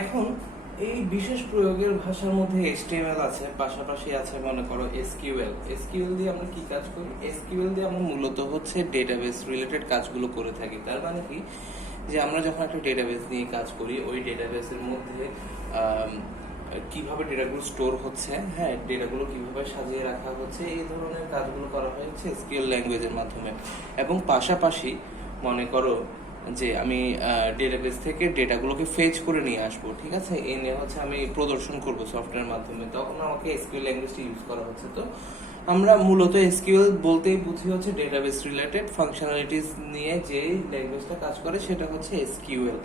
এখন এই বিশেষ প্রয়োগের ভাষার মধ্যে HTML আছে, পাশাপাশি আছে মনে করো SQL। SQL দিয়ে আমরা কি কাজ করি? SQL দিয়ে আমরা মূলত হচ্ছে ডেটাবেস রিলেটেড কাজগুলো করে থাকি। তার মানে কি, যে আমরা যখন একটা ডেটাবেস নিয়ে কাজ করি, ওই ডেটাবেসের মধ্যে কিভাবে ডেটাগুলো স্টোর হচ্ছে, হ্যাঁ, ডেটাগুলো কিভাবে সাজিয়ে রাখা হচ্ছে, এই ধরনের কাজগুলো করা হয়েছে SQL ল্যাঙ্গুয়েজের মাধ্যমে। এবং পাশাপাশি মনে করো যে আমি ডেটাবেস থেকে ডেটাগুলোকে ফেচ করে নিয়ে আসবো, ঠিক আছে, এনে হচ্ছে আমি প্রদর্শন করব সফটওয়্যারের মাধ্যমে, তখন আমাকে SQL ল্যাঙ্গুয়েজটি ইউজ করা হচ্ছে। তো আমরা মূলত SQL বলতেই বুঝি হচ্ছে ডেটাবেস রিলেটেড ফাংশনালিটিস নিয়ে যে ল্যাঙ্গুয়েজটা কাজ করে সেটা হচ্ছে SQL।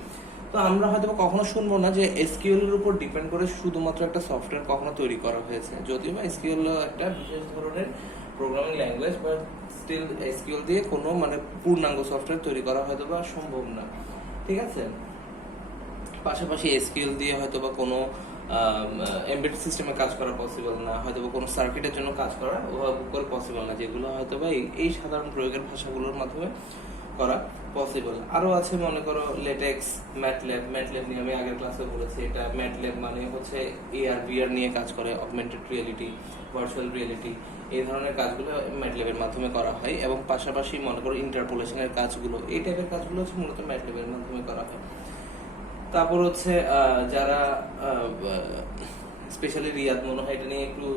তো আমরা হয়তো কখনো শুনবো না যে SQL এর উপর ডিপেন্ড করে শুধুমাত্র একটা সফটওয়্যার কখনো তৈরি করা হয়েছে, যদিও বা SQL একটা বিশেষ ধরনের programming language, but still SQL দিয়ে কোনো মানে পূর্ণাঙ্গ সফটওয়্যার তৈরি করা হয়তো বা সম্ভব না, ঠিক আছে। পাশাপাশি SQL দিয়ে হয়তো বা কোনো এমবেডেড সিস্টেমে কাজ করা পসিবল না, হয়তো বা কোনো সার্কিটের জন্য কাজ করা ওভাবে পসিবল না, যেগুলো হয়তো বা এই সাধারণ প্রয়োগের ভাষাগুলোর মাধ্যমে করা পসিবল। আরো আছে মনে করো লেটেক্স, ম্যাটল্যাব নিয়ে আমি আগের ক্লাসে বলেছি। এটা ম্যাটল্যাব মানে হচ্ছে AR VR নিয়ে কাজ করে, অগমেন্টেড রিয়েলিটি, ভার্চুয়াল রিয়েলিটি, এই ধরনের কাজগুলো ম্যাটল্যাবের মাধ্যমে করা হয়। এবং পাশাপাশি মনে করো ইন্টারপোলেশনের কাজগুলো, এই টাইপের কাজগুলো হচ্ছে মূলত ম্যাটল্যাবের মাধ্যমে করা হয়। তারপর হচ্ছে যারা স্পেশালি রিয়াদ মনে হয় এটা নিয়ে একটু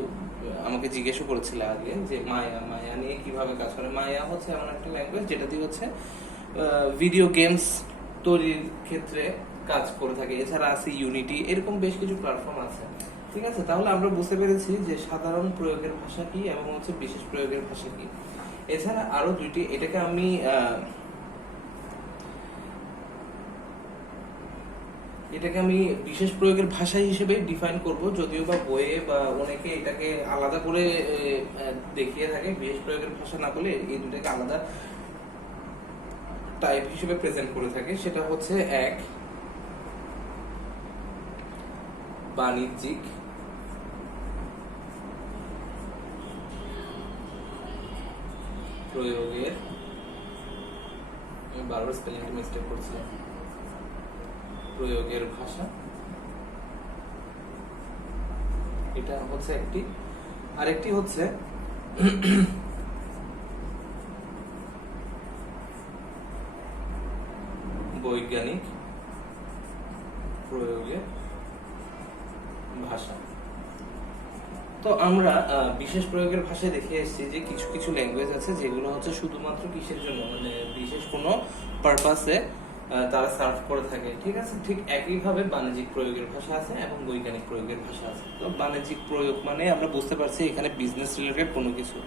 আমাকে জিজ্ঞেসও করেছিল আগে, যে মায়া নিয়ে কিভাবে কাজ করে। মায়া হচ্ছে এমন একটা ল্যাঙ্গুয়েজ যেটা দিয়ে হচ্ছে ভিডিও গেমস তৈরির ক্ষেত্রে কাজ করে থাকে। এছাড়া আছে ইউনিটি, এরকম বেশ কিছু প্ল্যাটফর্ম আছে, ঠিক আছে। তাহলে আমরা বুঝতে পেরেছি যে সাধারণ প্রয়োগের ভাষা কি এবং হচ্ছে বিশেষ প্রয়োগের ভাষা কি। এছাড়া আরো দুইটি, এটাকে আমি বিশেষ প্রয়োগের ভাষা হিসেবে ডিফাইন করব, যদিও বা বইয়ে বা অনেকে এটাকে আলাদা করে দেখিয়ে থাকে। বিশেষ প্রয়োগের ভাষা না বলে এই দুটাকে আলাদা টাইপ হিসেবে প্রেজেন্ট করে থাকে। সেটা হচ্ছে এক, বাণিজ্যিক প্রয়োগের, আমি বারবার স্পেলিংটা মিস্টেক করছি, প্রয়োগের ভাষা, এটা হচ্ছে একটি। আরেকটি হচ্ছে বৈজ্ঞানিক প্রয়োগের ভাষা। তো আমরা বিশেষ প্রয়োগের ভাষায় দেখে এসেছি যে কিছু কিছু ল্যাঙ্গুয়েজ আছে যেগুলো হচ্ছে শুধুমাত্র কিসের জন্য, মানে বিশেষ কোনো পারপাসে তারা সার্ভ করে থাকে, ঠিক আছে। ঠিক একইভাবে বাণিজ্যিক প্রয়োগের ভাষা আছে এবং বৈজ্ঞানিক প্রয়োগের ভাষা আছে। তো বাণিজ্যিক প্রয়োগ মানে আমরা বুঝতে পারছি এখানে বিজনেস রিলেটেড কোনো কিছু।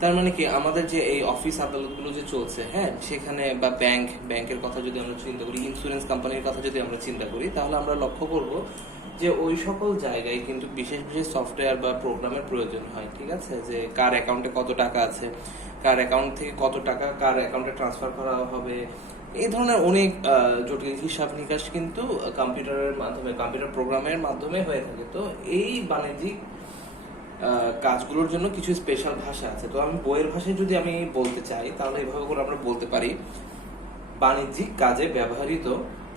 তার মানে কি, আমাদের যে এই অফিস আদালতগুলো যে চলছে, হ্যাঁ, সেখানে বা ব্যাংকের কথা যদি আমরা চিন্তা করি, ইন্স্যুরেন্স কোম্পানির কথা যদি আমরা চিন্তা করি, তাহলে আমরা লক্ষ্য করব যে ওই সকল জায়গায় কিন্তু বিশেষ বিশেষ সফটওয়্যার বা প্রোগ্রামের প্রয়োজন হয়, ঠিক আছে। যে কার অ্যাকাউন্টে কত টাকা আছে, কার অ্যাকাউন্ট থেকে কত টাকা কার অ্যাকাউন্টে ট্রান্সফার করা হবে, এই ধরনের অনেক জটিল হিসাব নিকাশ কিন্তু কম্পিউটারের মাধ্যমে, কম্পিউটার প্রোগ্রামের মাধ্যমে হয়ে থাকে। তো এই বাণিজ্যিক কাজগুলোর জন্য কিছু স্পেশাল ভাষা আছে। তো আমি বইয়ের ভাষায় যদি আমি বলতে চাই, তাহলে এভাবে করে আমরা বলতে পারি, বাণিজ্যিক কাজে ব্যবহৃত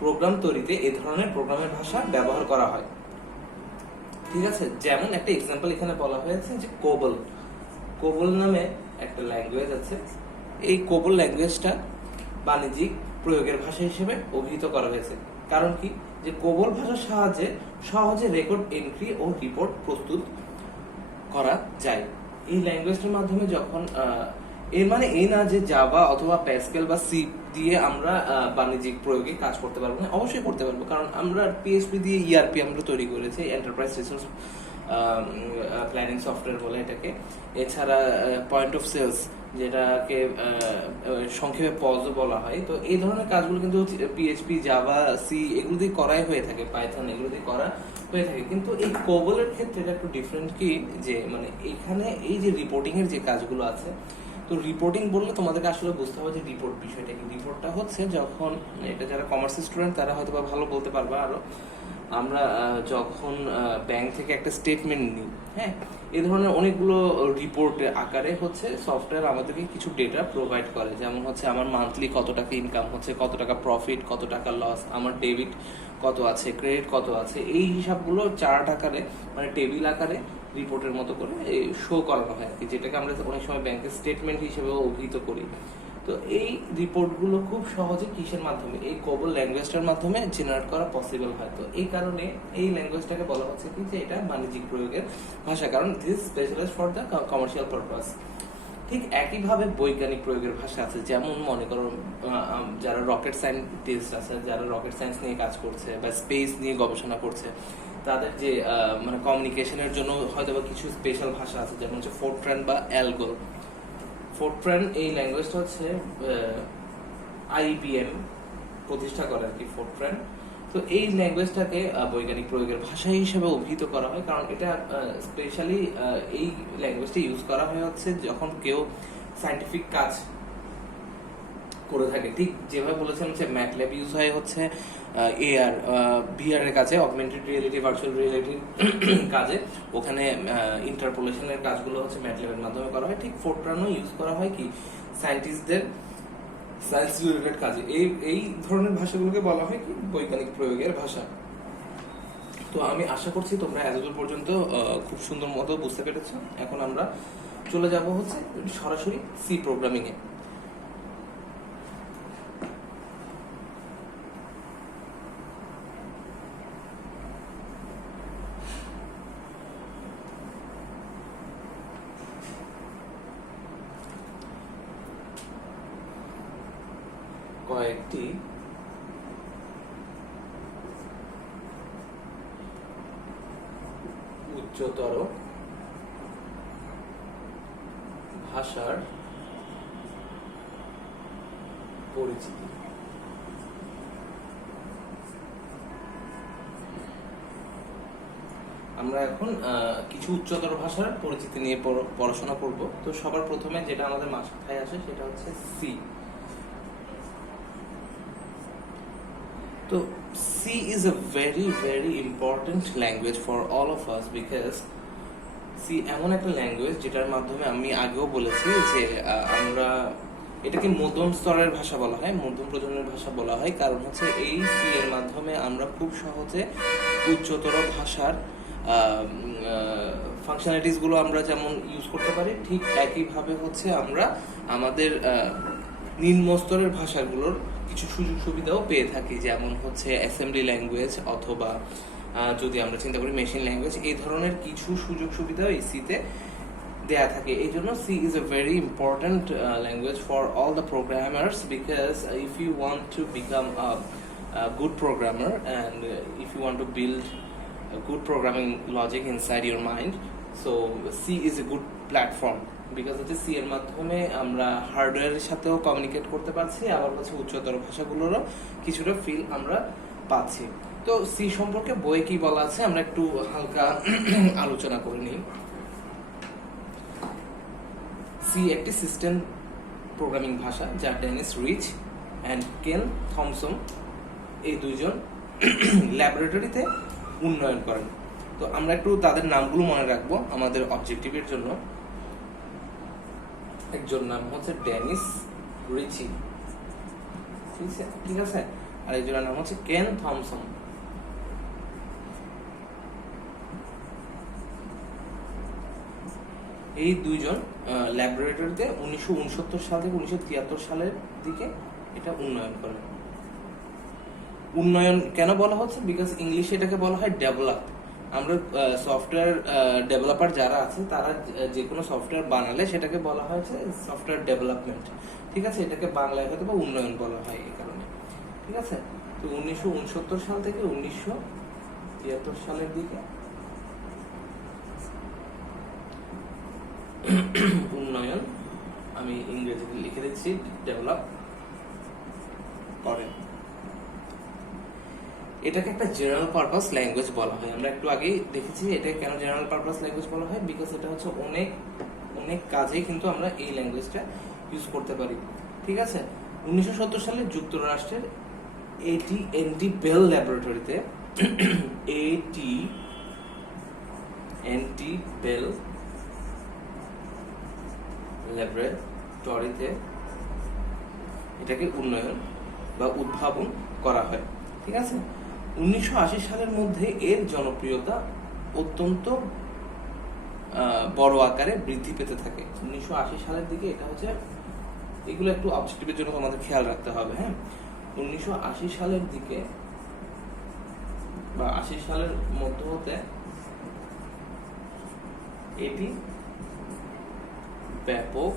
প্রোগ্রাম তৈরিতে এই ধরনের প্রোগ্রামের ভাষা ব্যবহার করা হয়, ঠিক আছে। যেমন একটা এক্সাম্পল এখানে বলা হয়েছে যে কোবল নামে একটা ল্যাঙ্গুয়েজ আছে। এই কোবল ল্যাঙ্গুয়েজটা বাণিজ্যিক প্রয়োগের ভাষা হিসেবে অভিহিত করা হয়েছে। কারণ কি, যে কোবল ভাষার সাহায্যে সহজে রেকর্ড এন্ট্রি ও রিপোর্ট প্রস্তুত করা যায়। এই ল্যাঙ্গুয়েজটার মাধ্যমে যখন এর মানে এই না যে জাভা অথবা প্যাসকেল বা সি দিয়ে আমরা বাণিজ্যিক প্রয়োগে কাজ করতে পারবো না, অবশ্যই করতে পারবো। কারণ আমরা PHP দিয়ে ERP আমরা তৈরি করেছি, এন্টারপ্রাইজ রিসোর্স প্ল্যানিং সফটওয়্যার বলে এটাকে। এছাড়া পয়েন্ট অফ সেলস, যেটাকে সংক্ষেপে পজও বলা হয়। তো এই ধরনের কাজগুলো কিন্তু PHP, জাভা, সি এগুলো দিয়ে করাই হয়ে থাকে, পাইথন এগুলো দিয়ে করা হয়ে থাকে। কিন্তু এই কোবলের ক্ষেত্রে এটা একটু ডিফারেন্ট কি, যে মানে এখানে এই যে রিপোর্টিং এর যে কাজগুলো আছে, তো রিপোর্টিং বললে তোমাদেরকে আসলে বুঝতে হবে যে রিপোর্ট বিষয়টা কি। রিপোর্টটা হচ্ছে যখন, এটা যারা কমার্স স্টুডেন্ট তারা হয়তো বা ভালো বলতে পারবে আরো, আমরা যখন ব্যাংক থেকে একটা স্টেটমেন্ট নিই, হ্যাঁ, এই ধরনের অনেকগুলো রিপোর্টের আকারে হচ্ছে সফটওয়্যার আমাদেরকে কিছু ডেটা প্রোভাইড করে, যেমন হচ্ছে আমার মান্থলি কত টাকা ইনকাম হচ্ছে, কত টাকা প্রফিট, কত টাকা লস, আমার ডেবিট কত আছে, ক্রেডিট কত আছে, এই হিসাবগুলো চার্ট আকারে মানে টেবিল আকারে রিপোর্টের মতো করে শো করানো হয় আর কি, যেটাকে আমরা অনেক সময় ব্যাংকের স্টেটমেন্ট হিসেবেও অভিহিত করি। তো এই রিপোর্টগুলো খুব সহজে কিসের মাধ্যমে, এই কোবল ল্যাঙ্গুয়েজটার মাধ্যমে জেনারেট করা পসিবল হয়। তো এই কারণে এই ল্যাঙ্গুয়েজটাকে বলা হচ্ছে কি যে এটা বাণিজ্যিক প্রয়োগের ভাষা, কারণ this specialised for the commercial purpose. ঠিক একইভাবে বৈজ্ঞানিক প্রয়োগের ভাষা আছে, যেমন মনে করো যারা রকেট সায়েন্টিস্ট আছে, যারা রকেট সায়েন্স নিয়ে কাজ করছে বা স্পেস নিয়ে গবেষণা করছে, তাদের যে মানে কমিউনিকেশনের জন্য হয়তো বা কিছু স্পেশাল ভাষা আছে, যেমন হচ্ছে ফোরট্রান বা অ্যালগোল। ফোরট্রান এই ল্যাঙ্গুয়েজটা হচ্ছে IBM প্রতিষ্ঠা করে আর কি, ফোরট্রান। তো এই ল্যাঙ্গুয়েজটাকে বৈজ্ঞানিক প্রয়োগের ভাষা হিসেবে অভিহিত করা হয়, কারণ এটা স্পেশালি এই ল্যাঙ্গুয়েজটা ইউজ করা হয় হচ্ছে যখন কেউ সায়েন্টিফিক কাজ করে থাকে। ঠিক যেভাবে বলেছেন হচ্ছে ম্যাটল্যাব ইউজ হয় হচ্ছে AR VR এর কাজে, অগমেন্টেড রিয়েলিটি, ভার্চুয়াল রিয়েলিটির কাজে, ওখানে ইন্টারপোলেশনের কাজগুলো হচ্ছে ম্যাটল্যাবের মাধ্যমে করা হয়। ঠিক ফোরট্রানও ইউজ করা হয় কি সায়েন্টিস্টদের সায়েন্স রিলেটেড কাজে। এই ধরনের ভাষাগুলোকে বলা হয় কি বৈজ্ঞানিক প্রয়োগের ভাষা। তো আমি আশা করছি তোমরা এতদূর পর্যন্ত খুব সুন্দর মতো বুঝতে পেরেছো। এখন আমরা চলে যাব হচ্ছে সরাসরি সি প্রোগ্রামিং এ। কয়েকটি উচ্চতর ভাষার পরিচিতি। আমরা এখন কিছু উচ্চতর ভাষার পরিচিতি নিয়ে পড়াশোনা করব। তো সবার প্রথমে যেটা আমাদের মাথায় আসে সেটা হচ্ছে সি। তো C is a very important language for all of us because C এমন একটা ল্যাঙ্গুয়েজ যেটার মাধ্যমে আমি আগেও বলেছি যে আমরা এটাকে মধ্যম স্তরের ভাষা বলা হয়, মধ্যম প্রজন্মের ভাষা বলা হয়, কারণ হচ্ছে এই C এর মাধ্যমে আমরা খুব সহজে উচ্চতর ভাষার ফাংশনালিটিস গুলো আমরা যেমন ইউজ করতে পারি, ঠিক একইভাবে হচ্ছে আমরা আমাদের নিম্ন স্তরের ভাষাগুলোর কিছু সুযোগ সুবিধাও পেয়ে থাকি, যেমন হচ্ছে অ্যাসেম্বলি ল্যাঙ্গুয়েজ অথবা যদি আমরা চিন্তা করি মেশিন ল্যাঙ্গুয়েজ, এই ধরনের কিছু সুযোগ সুবিধাও এই সিতে দেয়া থাকে। এই জন্য C is a very important language for all the programmers, because if you want to become a good programmer and if you want to build good programming logic inside your mind, so C is a good platform because হচ্ছে C এর মাধ্যমে আমরা হার্ডওয়্যারের সাথেও communicate করতে পারছি, আবার হচ্ছে উচ্চতর ভাষাগুলোরও কিছুটা ফিল আমরা পাচ্ছি। তো সি সম্পর্কে বইয়ে কি বলা আছে আমরা একটু হালকা আলোচনা করে নিই। সি একটি সিস্টেম প্রোগ্রামিং ভাষা যা ডেনিস রিচ অ্যান্ড কেন থমসন এই দুইজন ল্যাবরেটরিতে উন্নয়ন করেন। তো আমরা একটু তাদের নামগুলো মনে রাখবো আমাদের অবজেক্টিভের জন্য। একজন নাম হচ্ছে ডেনিস রিচি, ঠিক আছে, আর একজনের নাম হচ্ছে কেন থমসন। এই দুইজন ল্যাবরেটরিতে 1969 সাল থেকে 1973 সালের দিকে এটা উন্নয়ন করেন। উন্নয়ন কেন বলা হচ্ছে? বিকজ ইংলিশে এটাকে বলা হয় ডেভেলপ। আমরা সফটওয়্যার ডেভেলপার যারা আছে তারা যে কোনো সফটওয়্যার বানালে সেটাকে বলা হয়েছে সফটওয়্যার ডেভেলপমেন্ট, ঠিক আছে, এটাকে বাংলায় হয়তো বা উন্নয়ন বলা হয় এই কারণে, ঠিক আছে। তো 1969 সাল থেকে 1973 সালের দিকে উন্নয়ন, আমি ইংরেজিতে লিখে দিচ্ছি, ডেভেলপ করেন। এটাকে একটা জেনারেল পারপাস ল্যাঙ্গুয়েজ বলা হয়। আমরা একটু আগেই দেখেছি এটা কেন জেনারেল পারপাস ল্যাঙ্গুয়েজ বলা হয়, বিকজ এটা হচ্ছে অনেক অনেক কাজেই কিন্তু আমরা এই ল্যাঙ্গুয়েজটা ইউজ করতে পারি, ঠিক আছে। 1970 সালে যুক্তরাষ্ট্রের AT&T বেল ল্যাবরেটরিতে AT&T বেল ল্যাবরেটরিতে এটাকে উন্নয়ন বা উদ্ভাবন করা হয়। ঠিক আছে, 1980 সালের মধ্যে এর জনপ্রিয়তা অত্যন্ত বড় আকারে বৃদ্ধি পেতে থাকে। 1980 সালের দিকে এটা হচ্ছে, এগুলো একটু অবজেক্টিভের জন্য তোমাদের খেয়াল রাখতে হবে। হ্যাঁ, 1980 সালের দিকে বা 80 সালের মধ্য হতে এটি ব্যাপক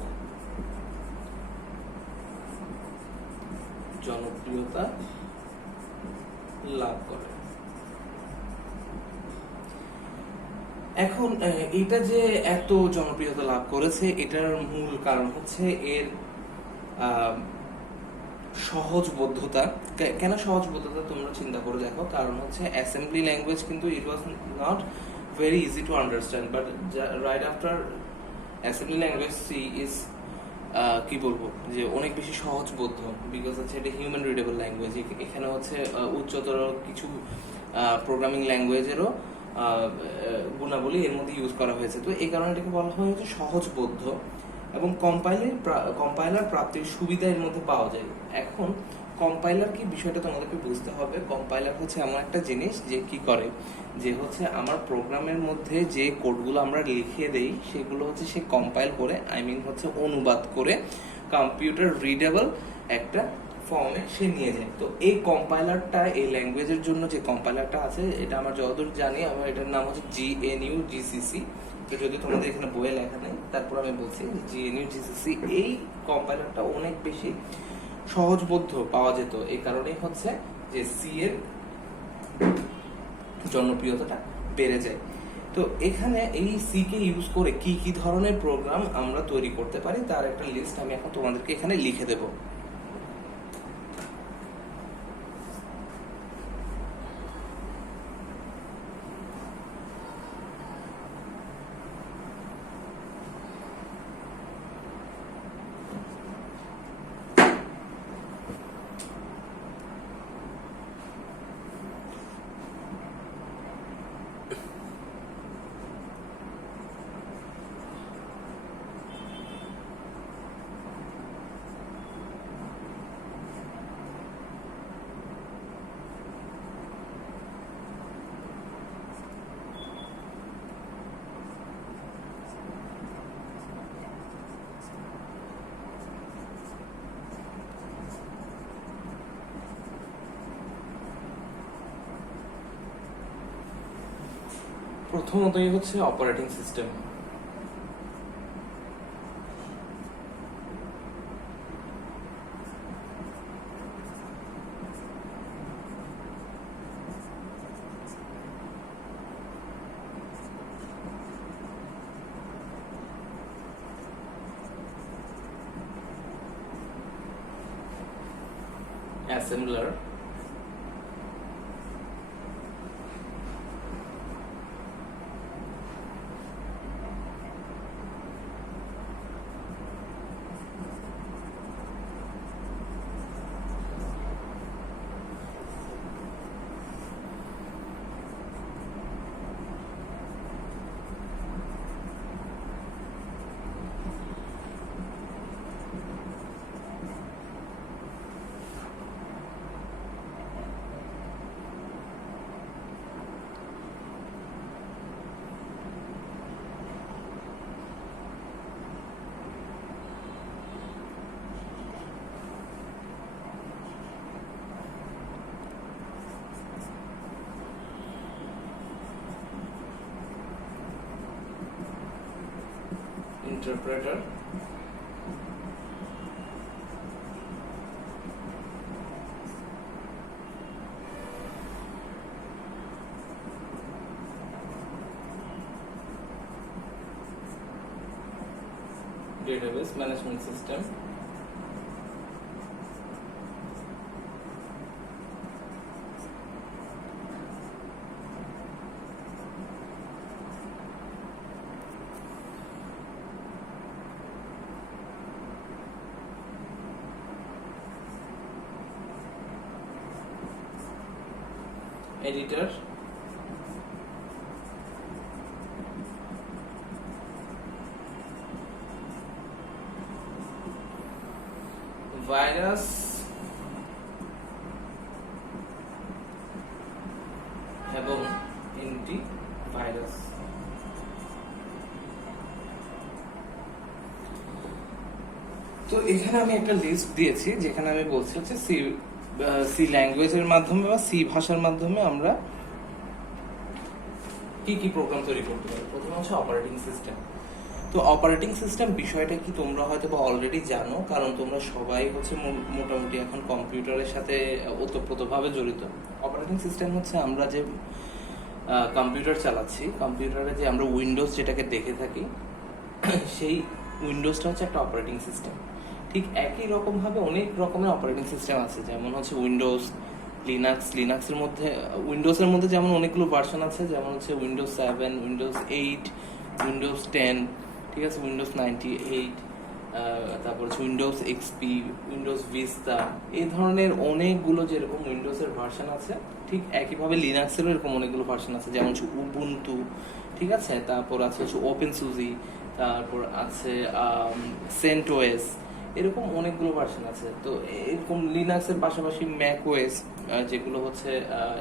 জনপ্রিয়তা লাভ করে। এখন এটা যে এত জনপ্রিয়তা লাভ করেছে, এটার মূল কারণ হচ্ছে এর সহজবোধ্যতা। কেন সহজবোধ্যতা তোমরা চিন্তা করে দেখো, কারণ হচ্ছে অ্যাসেম্বলি ল্যাঙ্গুয়েজ কিন্তু it was not very easy to understand, but right after assembly language C is কি বলবো যে অনেক বেশি সহজবোধ্য, বিকজ হচ্ছে এটা হিউম্যান রিডেবল ল্যাঙ্গুয়েজ। এখানে হচ্ছে উচ্চতর কিছু প্রোগ্রামিং ল্যাঙ্গুয়েজেরও গুণাবলী এর মধ্যে ইউজ করা হয়েছে। তো এই কারণে এটাকে বলা হয় হচ্ছে সহজবোধ্য, এবং কম্পাইলার প্রাপ্তির সুবিধা এর মধ্যে পাওয়া যায়। এখন কম্পাইলার কি বিষয়টা তোমাদেরকে বুঝতে হবে। কম্পাইলার হচ্ছে এমন একটা জিনিস যে কি করে, যে হচ্ছে আমার প্রোগ্রামের মধ্যে যে কোডগুলো আমরা লিখে দেই সেগুলো হচ্ছে সে কম্পাইল করে, হচ্ছে অনুবাদ করে কম্পিউটার রিডেবল একটা ফর্মে সে নিয়ে যায়। তো এই কম্পাইলারটা, এই ল্যাঙ্গুয়েজের জন্য যে কম্পাইলারটা আছে, এটা আমার যতদূর জানি আমার এটার নাম হচ্ছে GNU GCC। যদি তোমাদের এখানে বইয়ে লেখা নেই, তারপর আমি বলছি GNU GCC। এই কম্পাইলারটা অনেক বেশি সহজবোধ্য পাওয়া যেত, এই কারণেই হচ্ছে যে সি এর জনপ্রিয়তাটা বেড়ে যায়। তো এখানে এই সি কে ইউজ করে কি কি ধরনের প্রোগ্রাম আমরা তৈরি করতে পারি তার একটা লিস্ট আমি এখন তোমাদেরকে এখানে লিখে দেবো। প্রথমতই হচ্ছে operating system. Assembler, interpreter, database management system, editor, virus এবং অ্যান্টি ভাইরাস। তো এখানে আমি একটা লিস্ট দিয়েছি যেখানে আমি বলছি হচ্ছে সি ল্যাঙ্গুয়েজের মাধ্যমে বা সি ভাষার মাধ্যমে আমরা কি কি প্রোগ্রাম তৈরি করতে পারি। প্রথমে হচ্ছে অপারেটিং সিস্টেম। তো অপারেটিং সিস্টেম বিষয়টা কি তোমরা হয়তো বা অলরেডি জানো, কারণ তোমরা সবাই হচ্ছে মোটামুটি এখন কম্পিউটারের সাথে ওতপ্রোতভাবে জড়িত। অপারেটিং সিস্টেম হচ্ছে আমরা যে কম্পিউটার চালাচ্ছি, কম্পিউটারে যে আমরা উইন্ডোজ যেটাকে দেখে থাকি, সেই উইন্ডোজটা হচ্ছে একটা অপারেটিং সিস্টেম। ঠিক একই রকমভাবে অনেক রকমের অপারেটিং সিস্টেম আছে, যেমন হচ্ছে উইন্ডোজ, লিনাক্সের মধ্যে উইন্ডোজের মধ্যে যেমন অনেকগুলো ভার্সন আছে, যেমন হচ্ছে উইন্ডোজ 7, উইন্ডোজ 8, উইন্ডোজ 10, ঠিক আছে, উইন্ডোজ 98, তারপর হচ্ছে উইন্ডোজ এক্সপি, উইন্ডোজ ভিস্তা, এই ধরনের অনেকগুলো যেরকম উইন্ডোজের ভার্সন আছে, ঠিক একইভাবে লিনাক্সেরও এরকম অনেকগুলো ভার্সন আছে, যেমন হচ্ছে উবুন্টু, ঠিক আছে, তারপর আছে হচ্ছে ওপেন সুজি, তারপর আছে সেন্টওএস, এরকম অনেকগুলো ভার্সন আছে। তো এরকম লিনাক্সের পাশাপাশি ম্যাক ওএস, যেগুলো হচ্ছে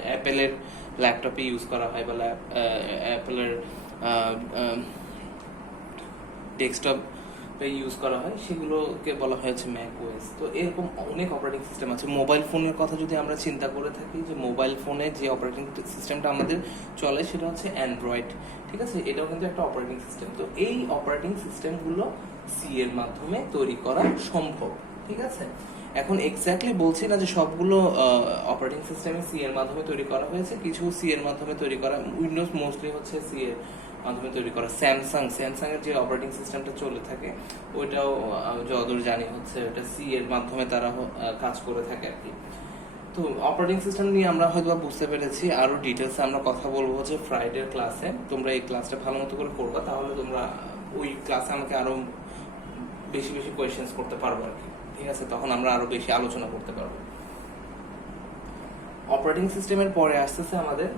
অ্যাপেলের ল্যাপটপে ইউজ করা হয় বা অ্যাপেলের ডেস্কটপে ইউজ করা হয়, সেগুলোকে বলা হয় হচ্ছে ম্যাক ওএস। তো এরকম অনেক অপারেটিং সিস্টেম আছে। মোবাইল ফোনের কথা যদি আমরা চিন্তা করে থাকি, যে মোবাইল ফোনে যে অপারেটিং সিস্টেমটা আমাদের চলে সেটা হচ্ছে অ্যান্ড্রয়েড, ঠিক আছে, এটাও কিন্তু একটা অপারেটিং সিস্টেম। তো এই অপারেটিং সিস্টেমগুলো সি এর মাধ্যমে তৈরি করা সম্ভব, ঠিক আছে। এখন এক্স্যাক্টলি বলছি না যে সবগুলো অপারেটিং সিস্টেমে সি এর মাধ্যমে তৈরি করা হয়েছে, কিছু সি এর মাধ্যমে তৈরি করা, উইন্ডোজ মোস্টলি হচ্ছে সি এর মাধ্যমে তৈরি করা। স্যামসাং এর যে অপারেটিং সিস্টেমটা চলে থাকে ওইটাও যতদূর জানি হচ্ছে ওটা সি এর মাধ্যমে তারা কাজ করে থাকে আর কি। তো অপারেটিং সিস্টেম নিয়ে আমরা হয়তো বুঝতে পেরেছি, আরো ডিটেলসে আমরা কথা বলবো হচ্ছে ফ্রাইডের ক্লাসে। তোমরা এই ক্লাসটা ভালো মতো করে করবা, তাহলে তোমরা ওই ক্লাসে আমাকে আরো বেশি বেশি কোয়েশ্চেন্স করতে পারবো আর কি, ঠিক আছে, তখন আমরা আরো বেশি আলোচনা করতে পারবো। অপারেটিং সিস্টেমের পরে আসতেছে আমাদের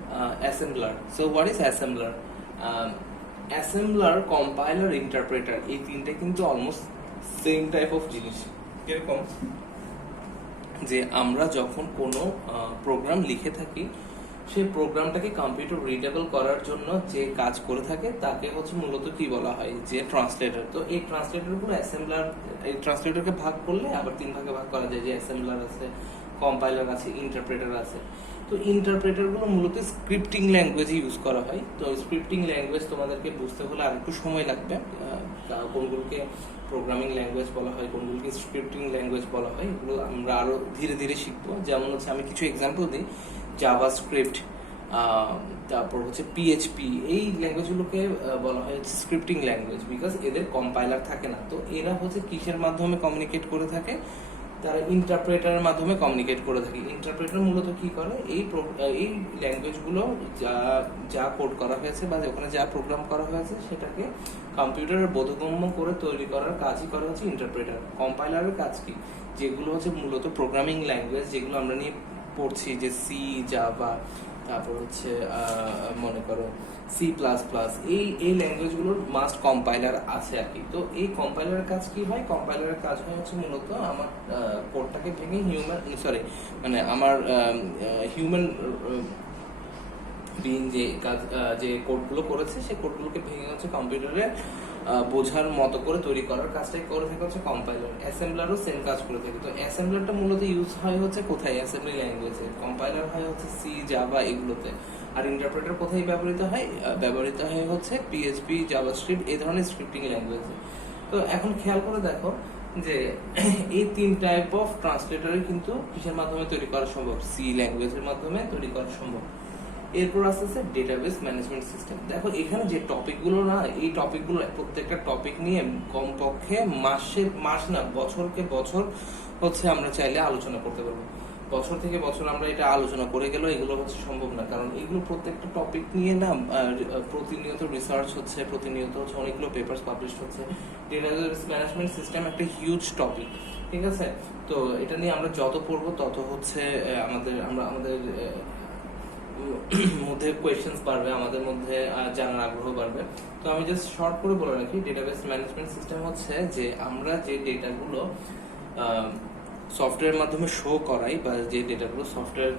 assembler. So what is assembler? Assembler, compiler, interpreter, এই তিনটে কিন্তু অলমোস্ট সেম টাইপ অফ জিনিস। কিরকম? যে আমরা যখন কোনো প্রোগ্রাম লিখে থাকি, সেই প্রোগ্রামটাকে কম্পিউটার রিডেবল করার জন্য যে কাজ করে থাকে তাকে হচ্ছে মূলত কি বলা হয়, যে ট্রান্সলেটর। তো এই ট্রান্সলেটরগুলো অ্যাসেম্বলার, এই ট্রান্সলেটরকে ভাগ করলে আবার তিন ভাগে ভাগ করা যায়, যে অ্যাসেম্বলার আছে, কম্পাইলার আছে, ইন্টারপ্রেটার আছে। তো ইন্টারপ্রেটারগুলো মূলত স্ক্রিপ্টিং ল্যাঙ্গুয়েজে ইউজ করা হয়। তো স্ক্রিপ্টিং ল্যাঙ্গুয়েজ তোমাদেরকে বুঝতে হলে আর একটু সময় লাগবে। কোনগুলোকে প্রোগ্রামিং ল্যাঙ্গুয়েজ বলা হয়, কোনগুলোকে স্ক্রিপ্টিং ল্যাঙ্গুয়েজ বলা হয়, এগুলো আমরা আরো ধীরে ধীরে শিখবো। যেমন হচ্ছে আমি কিছু এক্সাম্পল দিই, জাভাস্ক্রিপ্ট, তারপর হচ্ছে পিএইচপি, এই ল্যাঙ্গুয়েজগুলোকে বলা হয় হচ্ছে স্ক্রিপ্টিং ল্যাঙ্গুয়েজ, বিকজ এদের কম্পাইলার থাকে না। তো এরা হচ্ছে কিসের মাধ্যমে কমিউনিকেট করে থাকে? তারা ইন্টারপ্রেটারের মাধ্যমে কমিউনিকেট করে থাকে। ইন্টারপ্রেটার মূলত কি করে, এই ল্যাঙ্গুয়েজগুলো যা কোড করা হয়েছে বা ওখানে যা প্রোগ্রাম করা হয়েছে সেটাকে কম্পিউটারের বোধগম্য করে তৈরি করার কাজই করা হচ্ছে ইন্টারপ্রেটার। কম্পাইলারের কাজ কি? যেগুলো হচ্ছে মূলত প্রোগ্রামিং ল্যাঙ্গুয়েজ, যেগুলো আমরা নিয়ে পড়ছি, যে সি, জাভা, তারপর হচ্ছে মনে করো C++, এই ল্যাঙ্গুয়েজগুলোর মাস্ট কম্পাইলার আছে আর কি। তো এই কম্পাইলারের কাজ কি হয়? কম্পাইলারের কাজ হয় হচ্ছে মূলত আমার কোডটাকে ভেঙে আমার হিউম্যান বিং যে কাজ, যে কোডগুলো করেছে সেই কোডগুলোকে ভেঙে হচ্ছে কম্পিউটারে বোঝার মতো করে তৈরি করার কাজটাই করে থাকে হচ্ছে কম্পাইলার। অ্যাসেম্বলারও সেম কাজ করে থাকে। তো অ্যাসেম্বলারটা মূলত ইউজ হয় হচ্ছে কোথায়? অ্যাসেম্বলি ল্যাঙ্গুয়েজে। কম্পাইলার হয় হচ্ছে সি, জাভা, এগুলোতে। আর ইন্টারপ্রেটার কোথায় ব্যবহৃত হয়? ব্যবহৃত হয় হচ্ছে পিএইচপি, জাভাস্ক্রিপ্ট, এই ধরনের স্ক্রিপ্টিং ল্যাঙ্গুয়েজে। তো এখন খেয়াল করে দেখো যে এই তিন টাইপ অফ ট্রান্সলেটরই কিন্তু কিসের মাধ্যমে তৈরি করা সম্ভব? সি ল্যাঙ্গুয়েজের মাধ্যমে তৈরি করা সম্ভব। এরপর আসতেছে ডেটাবেস ম্যানেজমেন্ট সিস্টেম। দেখো এখানে যে টপিকগুলো না, এই টপিকগুলো প্রত্যেকটা টপিক নিয়ে কমপক্ষে মাস না বছরকে বছর হচ্ছে আমরা চাইলে আলোচনা করতে পারবো। বছর থেকে বছর আমরা এটা আলোচনা করে গেলেও এগুলো হচ্ছে সম্ভব না, কারণ এগুলো প্রত্যেকটা টপিক নিয়ে না প্রতিনিয়ত রিসার্চ হচ্ছে, প্রতিনিয়ত হচ্ছে অনেকগুলো পেপারস পাবলিশ হচ্ছে। ডেটাবেস ম্যানেজমেন্ট সিস্টেম একটা হিউজ টপিক, ঠিক আছে। তো এটা নিয়ে আমরা যত পড়বো তত হচ্ছে আমাদের মধ্যে কোয়েশ্চেন্স বাড়বে, আমাদের মধ্যে জানার আগ্রহ বাড়বে। তো আমি জাস্ট শর্ট করে বলে রাখি, ডেটাবেস ম্যানেজমেন্ট সিস্টেম হচ্ছে যে আমরা যে ডেটাগুলো সফটওয়্যারের মাধ্যমে শো করাই, বা যে ডেটাগুলো সফটওয়্যার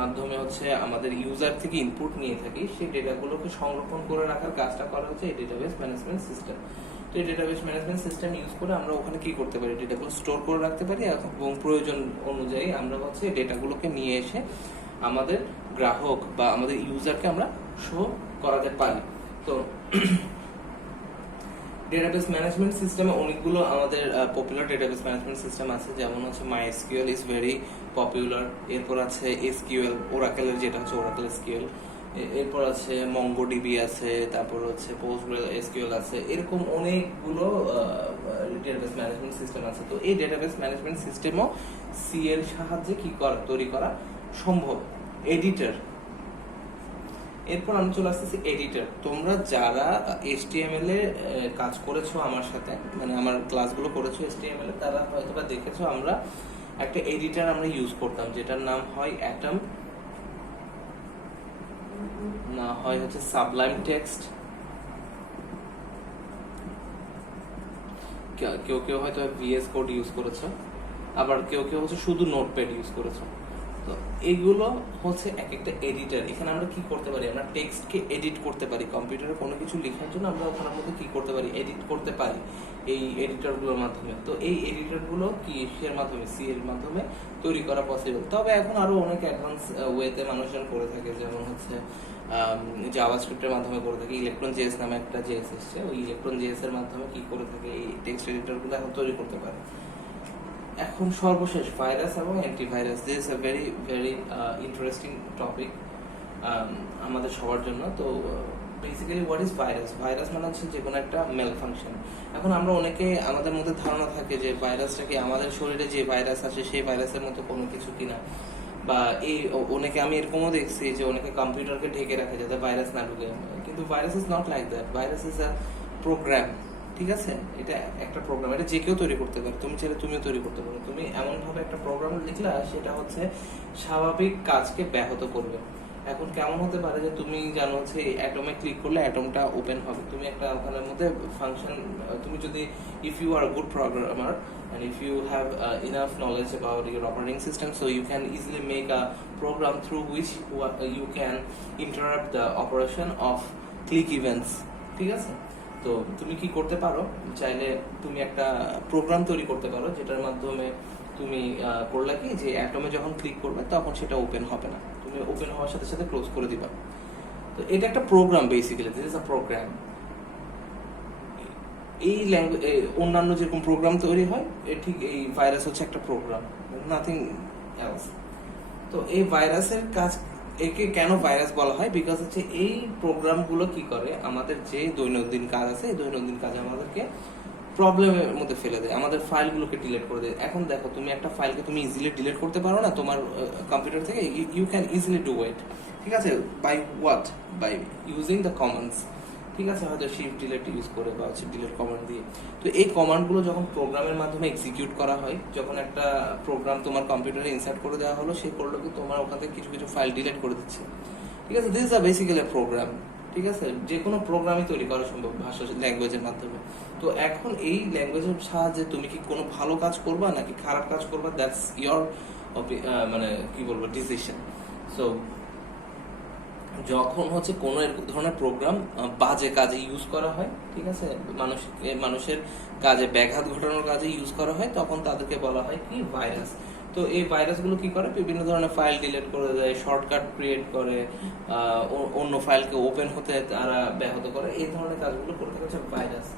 মাধ্যমে হচ্ছে আমাদের ইউজার থেকে ইনপুট নিয়ে থাকি, সেই ডেটাগুলোকে সংরক্ষণ করে রাখার কাজটা করা হচ্ছে এই ডেটাবেস ম্যানেজমেন্ট সিস্টেম। তো এই ডেটাবেস ম্যানেজমেন্ট সিস্টেম ইউজ করে আমরা ওখানে কি করতে পারি, ডেটাগুলো স্টোর করে রাখতে পারি, এবং প্রয়োজন অনুযায়ী আমরা হচ্ছে ডেটাগুলোকে নিয়ে এসে আমাদের গ্রাহক বা আমাদের ইউজারকে আমরা শো করাতে পারি। তো ডেটাবেস ম্যানেজমেন্ট সিস্টেমে অনেকগুলো আমাদের পপুলার ডেটাবেস ম্যানেজমেন্ট সিস্টেম আছে, যেমন হচ্ছে MySQL ইজ ভেরি পপুলার, এরপর আছে SQL, ওরাকেলের যেটা হচ্ছে ওরাকেল SQL, এরপর আছে MongoDB আছে, তারপর হচ্ছে PostgreSQL আছে, এরকম অনেকগুলো ডেটাবেস ম্যানেজমেন্ট সিস্টেম আছে। তো এই ডেটাবেস ম্যানেজমেন্ট সিস্টেমও সি এর সাহায্যে কি করা তৈরি করা সম্ভব। এডিটর, এরপর আমি চলে আসতেছি এডিটর। তোমরা যারা HTML এ কাজ করেছো আমার সাথে, মানে আমার ক্লাসগুলো করেছো HTML এ, তারা হয়তো বা দেখেছো আমরা একটা এডিটর আমরা ইউজ করতাম, যেটার নাম হয় অ্যাটম, না হয় হচ্ছে সাবলাইম টেক্সট, কেউ কেউ হয়তো VS কোড ইউজ করেছো, আবার কেউ কেউ হচ্ছে শুধু নোটপ্যাড ইউজ করেছো। তো এগুলো হচ্ছে এক একটা এডিটর। এখানে আমরা কি করতে পারি, আমরা টেক্সটকে এডিট করতে পারি, কম্পিউটারে কোনো কিছু লেখার জন্য আমরা ওখানের মধ্যে কি করতে পারি, এডিট করতে পারি এই এডিটরগুলোর মাধ্যমে। তো এই এডিটরগুলো কি এর মাধ্যমে, সি এর মাধ্যমে তৈরি করা পসিবল। তবে এখন আরো অনেক অ্যাডভান্স ওয়েতে মানুষজন করে থাকে, যেমন হচ্ছে জাভাস্ক্রিপ্টের মাধ্যমে করে থাকে, ইলেকট্রন.js নামে একটা জেএস এসছে, ওই ইলেকট্রন.js এর মাধ্যমে কি করে থাকে এই টেক্সট এডিটরগুলো এখন তৈরি করতে পারে। এখন সর্বশেষ ভাইরাস এবং antivirus, this is a very very interesting topic আমাদের সবার জন্য। তো basically what is virus? Virus মানে হচ্ছে যে কোনো একটা মেল ফাংশন। এখন আমরা অনেকে, আমাদের মধ্যে ধারণা থাকে যে ভাইরাসটা কি আমাদের শরীরে যে ভাইরাস আছে সেই ভাইরাসের মতো কোনো কিছু কিনা, বা এই অনেকে, আমি এরকমও দেখছি যে অনেকে কম্পিউটারকে ঢেকে রাখে যাতে ভাইরাস না ঢুকে, কিন্তু virus is not like that. Virus is a program, ঠিক আছে? এটা একটা প্রোগ্রাম, এটা যে কেউ তৈরি করতে পারে, তুমি চাইলে তুমিও তৈরি করতে পারো। তুমি এমন ভাবে একটা প্রোগ্রাম লিখলা সেটা হচ্ছে স্বাভাবিক কাজকে ব্যাহত করবে। এখন কেমন হতে পারে যে তুমি জানো হচ্ছে অ্যাটমে ক্লিক করলে অ্যাটমটা ওপেন হবে, তুমি একটা ওখানের মধ্যে ফাংশন, তুমি যদি, if you are good programmer and if you have enough knowledge about your operating system, so you can easily make a program through which you can interrupt the operation of click events, ঠিক আছে? তো তুমি কি করতে পারো, চাইলে তুমি একটা প্রোগ্রাম তৈরি করতে পারো যেটার মাধ্যমে তুমি করলা কি, যে অ্যাটমে যখন ক্লিক করবে তখন সেটা ওপেন হবে না, তুমি ওপেন হওয়ার সাথে সাথে ক্লোজ করে দিবা। তো এটা একটা program, basically this is a program. এই ল্যাঙ্গুয়েজ, অন্যান্য যেরকম প্রোগ্রাম তৈরি হয়, ঠিক এই ভাইরাস হচ্ছে একটা প্রোগ্রাম, নাথিং এলস। তো এই ভাইরাসের কাজ, একে কেন ভাইরাস বলা হয়? বিকজ হচ্ছে এই প্রোগ্রামগুলো কি করে, আমাদের যে দৈনন্দিন কাজ আছে এই দৈনন্দিন কাজে আমাদেরকে প্রবলেমের মধ্যে ফেলে দেয়, আমাদের ফাইলগুলোকে ডিলিট করে দেয়। এখন দেখো, তুমি একটা ফাইলকে তুমি ইজিলি ডিলিট করতে পারো না তোমার কম্পিউটার থেকে, you can easily do it, ঠিক আছে? By what? By using the commands, ঠিক আছে? হয়তো শিফট ডিলিট ইউজ করে বা হচ্ছে ডিলিট কমান্ড দিয়ে। তো এই কমান্ডগুলো যখন প্রোগ্রামের মাধ্যমে এক্সিকিউট করা হয়, যখন একটা প্রোগ্রাম তোমার কম্পিউটারে ইনসার্ট করে দেওয়া হলো, সে করলো কি, তোমার ওখান থেকে কিছু কিছু ফাইল ডিলিট করে দিচ্ছে, ঠিক আছে? This is a basically program, ঠিক আছে? যে কোনো প্রোগ্রামই তৈরি করা সম্ভব ভাষা ল্যাঙ্গুয়েজের মাধ্যমে। তো এখন এই ল্যাঙ্গুয়েজের সাহায্যে তুমি কি কোনো ভালো কাজ করবা নাকি খারাপ কাজ করবা, দ্যাটস ইয়োর মানে কি বলবো, ডিসিশন। সো যখন হচ্ছে কোনো ধরনের প্রোগ্রাম বাজে কাজে ইউজ করা হয়, ঠিক আছে, মানুষের কাজে ব্যাঘাত ঘটানোর কাজে ইউজ করা হয়, তখন তাদেরকে বলা হয় কি, ভাইরাস। তো এই ভাইরাসগুলো কি করে, বিভিন্ন ধরনের ফাইল ডিলিট করে দেয়, শর্টকাট ক্রিয়েট করে, অন্য ফাইলকে ওপেন হতে তারা ব্যাহত করে, এই ধরনের কাজগুলো করতে হচ্ছে ভাইরাস।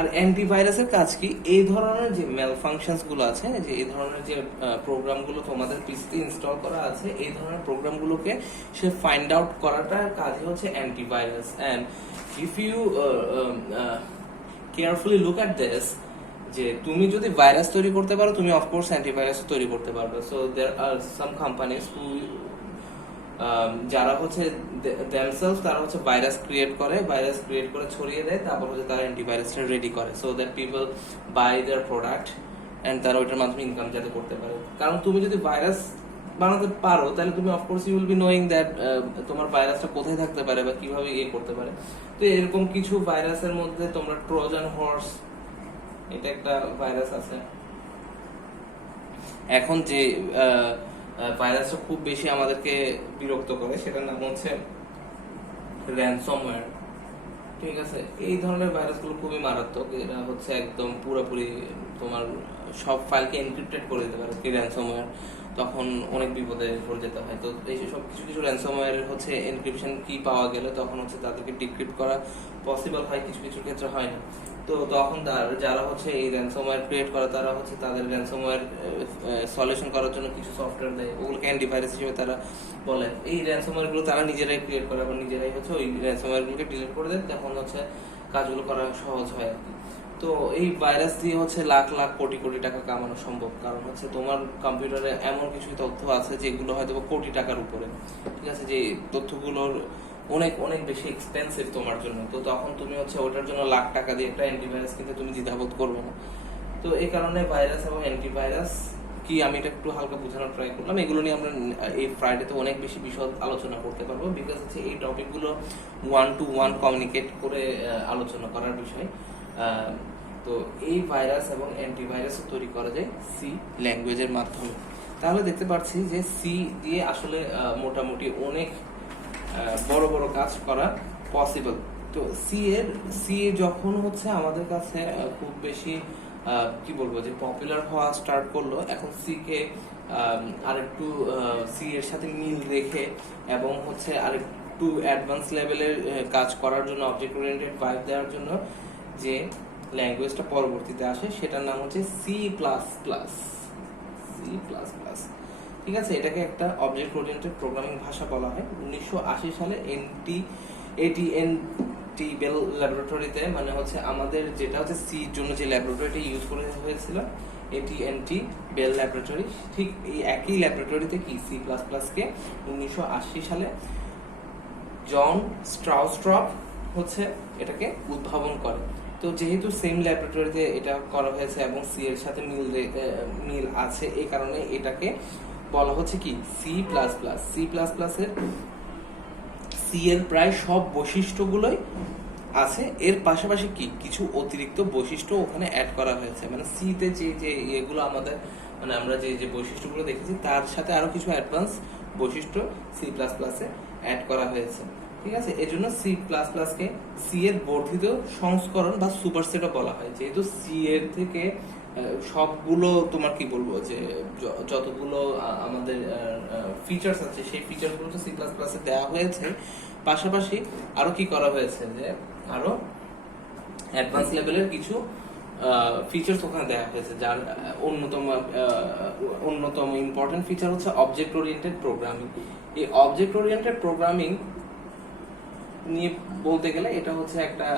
আর অ্যান্টিভাইরাসের কাজ কি, এই ধরনের যে মেল ফাংশনস গুলো আছে, যে এই ধরনের যে প্রোগ্রামগুলো তোমাদের পিসিতে ইনস্টল করা আছে, এই ধরনের প্রোগ্রামগুলোকে সে ফাইন্ড আউট করাটার কাজই হচ্ছে antivirus. And if you carefully look at this, যে তুমি যদি ভাইরাস তৈরি করতে পারো, তুমি অফকোর্স অ্যান্টিভাইরাস তৈরি করতে পারবে। So there R some companies হু, যারা হচ্ছে themselves, তারা হচ্ছে ভাইরাস ক্রিয়েট করে ছড়িয়ে দেয়, তারপর হচ্ছে তারা অ্যান্টিভাইরাসটা রেডি করে, so that people buy their product and তারা ওইটার মাধ্যমে ইনকাম যাতে করতে পারে। কারণ তুমি যদি ভাইরাস বানাতে পারো, তাহলে তুমি of course you will be knowing that তোমার ভাইরাসটা কোথায় থাকতে পারে বা কিভাবে করতে পারে। তো এরকম কিছু ভাইরাসের মধ্যে তোমরা ট্রোজান হর্স, এটা একটা ভাইরাস আছে, এখন যে ভাইরাসটা খুব বেশি আমাদেরকে বিরক্ত করে সেটার নাম হচ্ছে র্যানসমওয়্যার। ঠিক আছে, এই ধরনের ভাইরাসগুলো খুবই মারাত্মক। এরা হচ্ছে একদম পুরোপুরি তোমার সব ফাইলকে এনক্রিপ্টেড করে দিতে পারে কি র্যানসমওয়্যার, তখন অনেক বিপদে পড়ে যেতে হয়। তো এই সব কিছু কিছু র্যানসমওয়্যারের হচ্ছে এনক্রিপশন কি পাওয়া গেলে তখন হচ্ছে তাদেরকে ডিক্রিপ্ট করা পসিবল হয়, কিছু কিছু ক্ষেত্রে হয় না। তো তখন যারা হচ্ছে এই র্যানসমওয়্যার ক্রিয়েট করে তারা হচ্ছে তাদের র্যানসমওয়্যার সলিউশন করার জন্য কিছু সফটওয়্যার দেয়, ওগুলোকে অ্যান্টিভাইরাস হিসেবে তারা বলে। এই র্যানসমওয়্যার গুলো তারা নিজেরাই ক্রিয়েট করে এবং নিজেরাই হচ্ছে ওই র্যানসমওয়্যার গুলোকে ডিলিট করে দেয়, তখন হচ্ছে কাজগুলো করা সহজ হয় আর কি। তো এই ভাইরাস দিয়ে হচ্ছে লাখ লাখ কোটি কোটি টাকা কামানো সম্ভব, কারণ হচ্ছে তোমার কম্পিউটারে এমন কিছু তথ্য আছে যেগুলো হয়তো কোটি টাকার উপরে। ঠিক আছে, যে তথ্যগুলোর অনেক অনেক বেশি এক্সপেন্সিভ তোমার জন্য। তো তখন তুমি হচ্ছে ওটার জন্য লাখ টাকা দিয়ে একটা অ্যান্টিভাইরাস কিন্তু তুমি দ্বিধাবোধ করবে না। তো এই কারণে ভাইরাস এবং অ্যান্টিভাইরাস কি আমি এটা একটু হালকা বোঝানোর ট্রাই করলাম। এগুলো নিয়ে আমরা এই ফ্রাইডেতে অনেক বেশি বিশদ আলোচনা করতে পারবো, বিকজ হচ্ছে এই টপিকগুলো 1-to-1 কমিউনিকেট করে আলোচনা করার বিষয়। তো এই ভাইরাস এবং অ্যান্টিভাইরাস তৈরি করা যায় সি ল্যাঙ্গুয়েজের মাধ্যমে। তাহলে দেখতে পাচ্ছি যে সি দিয়ে আসলে মোটামুটি অনেক বড় বড় কাজ করা পসিবল। তো সি এ যখন হচ্ছে আমাদের কাছে খুব বেশি কি বলবো যে পপুলার হওয়া স্টার্ট করলো, এখন সি কে আরেকটু সি এর সাথে মিল রেখে এবং হচ্ছে আরেকটু অ্যাডভান্স লেভেলের কাজ করার জন্য, অবজেক্ট ওরিয়েন্টেড ভাইব দেওয়ার জন্য যে ল্যাঙ্গুয়েজটা পরবর্তীতে আসে সেটার নাম হচ্ছে C plus plus. C plus plus, ঠিক আছে, এটাকে একটা অবজেক্ট ওরিয়েন্টেড প্রোগ্রামিং ভাষা বলা হয়। 1980 সালে AT&T বেল ল্যাবরেটরিতে, মানে হচ্ছে আমাদের যেটা হচ্ছে সির জন্য যে ল্যাবরেটরিটা ইউজ করা হয়েছিল AT&T বেল ল্যাবরেটরি, ঠিক এই একই ল্যাবরেটরিতে কি সি প্লাস প্লাসকে 1980 সালে জন স্ট্রাউস্ট্রপ হচ্ছে এটাকে উদ্ভাবন করে। তো যেহেতু সেম ল্যাবরেটরিতে এটা করা হয়েছে এবং সি এর সাথে মিল আছে, এই কারণে এটাকে বলা হচ্ছে কি C plus plus. C plus প্লাসের সি এর প্রায় সব বৈশিষ্ট্যগুলোই আছে, এর পাশাপাশি কি কিছু অতিরিক্ত বৈশিষ্ট্য ওখানে অ্যাড করা হয়েছে। মানে সি তে যে যে এগুলো আমাদের, মানে আমরা যে যে বৈশিষ্ট্যগুলো দেখেছি তার সাথে আরো কিছু অ্যাডভান্স বৈশিষ্ট্য সি প্লাস প্লাসে অ্যাড করা হয়েছে। ঠিক আছে, এজন্য সি প্লাস প্লাসকে সি এর বর্ধিত সংস্করণ বা সুপারসেটও বলা হয়, যেহেতু সি এর থেকে সবগুলো তোমার কি বলবো যে যতগুলো আমাদের ফিচার্স আছে সেই ফিচারগুলো তো সি প্লাস প্লাসে দেওয়া হয়েছে, পাশাপাশি আরো কি করা হয়েছে যে আরো অ্যাডভান্স লেভেলের কিছু ফিচার্স ওখানে দেওয়া হয়েছে, যার অন্যতম ইম্পর্টেন্ট ফিচার হচ্ছে অবজেক্ট ওরিয়েন্টেড প্রোগ্রামিং। এই অবজেক্ট ওরিয়েন্টেড প্রোগ্রামিং নিয়ে বলতে গেলে এটা হচ্ছে একটা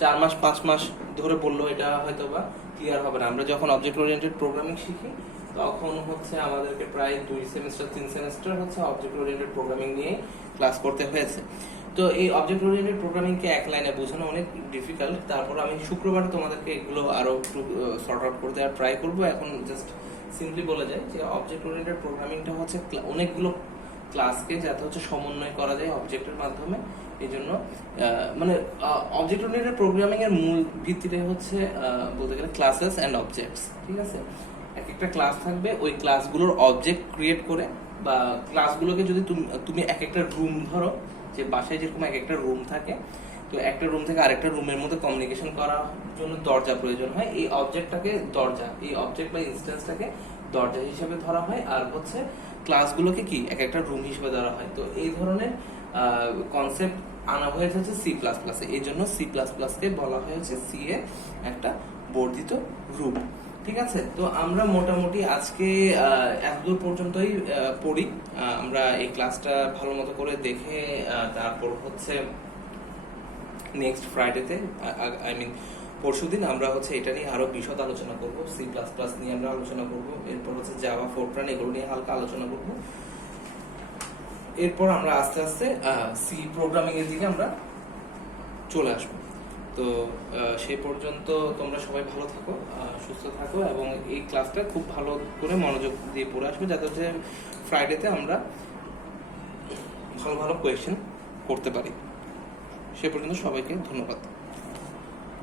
4 মাস 5 মাস ধরে বললেও এটা হয়তো বা ক্লিয়ার হবে না। আমরা যখন অবজেক্ট ওরিয়েন্টেড প্রোগ্রামিং শিখি তখন হচ্ছে আমাদেরকে প্রায় 2 সেমিস্টার 3 সেমিস্টার হচ্ছে অবজেক্ট ওরিয়েন্টেড প্রোগ্রামিং নিয়ে ক্লাস করতে হয়েছে। তো এই অবজেক্ট ওরিয়েন্টেড প্রোগ্রামিংকে এক লাইনে বোঝানো অনেক ডিফিকাল্ট, তারপর আমি শুক্রবার তোমাদেরকে এগুলো আরো একটু সর্ট আউট করতে আর ট্রাই করবো। এখন জাস্ট সিম্পলি বলা যায় যে অবজেক্ট ওরিয়েন্টেড প্রোগ্রামিংটা হচ্ছে অনেকগুলো ক্লাসকে যাতে হচ্ছে সমন্বয় করা যায় অবজেক্টের মাধ্যমে। এই জন্য মানে অবজেক্ট ওরিয়েন্টেড প্রোগ্রামিং এর মূল ভিত্তিতে হচ্ছে বলতে গেলে ক্লাসেস এন্ড অবজেক্টস। ঠিক আছে, এক একটা ক্লাস থাকবে, ওই ক্লাসগুলোর অবজেক্ট ক্রিয়েট করে, বা ক্লাসগুলোকে যদি তুমি এক একটা রুম ধরো, যে বাসায় যেরকম এক একটা রুম থাকে, তো একটা রুম থেকে আরেকটা রুমের মধ্যে কমিউনিকেশন করার জন্য দরজা প্রয়োজন হয়, এই অবজেক্টটাকে দরজা, এই অবজেক্ট বা ইনস্ট্যান্সটাকে দরজা হিসেবে ধরা হয়, আর হচ্ছে ক্লাসগুলোকে কি এক একটা রুম হিসেবে ধরা হয়। তো এই ধরনের কনসেপ্ট আনা হয়েছে হচ্ছে সি প্লাস প্লাসে, এই জন্য সি প্লাস প্লাসকে বলা হয়েছে সি এর একটা বর্ধিত রূপ। ঠিক আছে, তো আমরা মোটামুটি আজকে এতদূর পর্যন্তই পড়ি। আমরা এই ক্লাসটা ভালো মতো করে দেখে তারপর হচ্ছে নেক্সট ফ্রাইডেতে, আই মিন পরশুদিন আমরা হচ্ছে এটা নিয়ে আরো বিশদ আলোচনা করব। সি প্লাস প্লাস নিয়ে আমরা আলোচনা করব, এরপর হচ্ছে জাভা, ফোরট্রান এগুলো নিয়ে হালকা আলোচনা করব। এরপর আমরা আস্তে আস্তে সি প্রোগ্রামিং এর দিকে আমরা চলে আসবো। তো সেই পর্যন্ত তোমরা সবাই ভালো থাকো, সুস্থ থাকো, এবং এই ক্লাসটা খুব ভালো করে মনোযোগ দিয়ে পড়ে আসবে, যাতে হচ্ছে ফ্রাইডেতে আমরা ভালো ভালো কোয়েশ্চেন করতে পারি। সে পর্যন্ত সবাইকে ধন্যবাদ।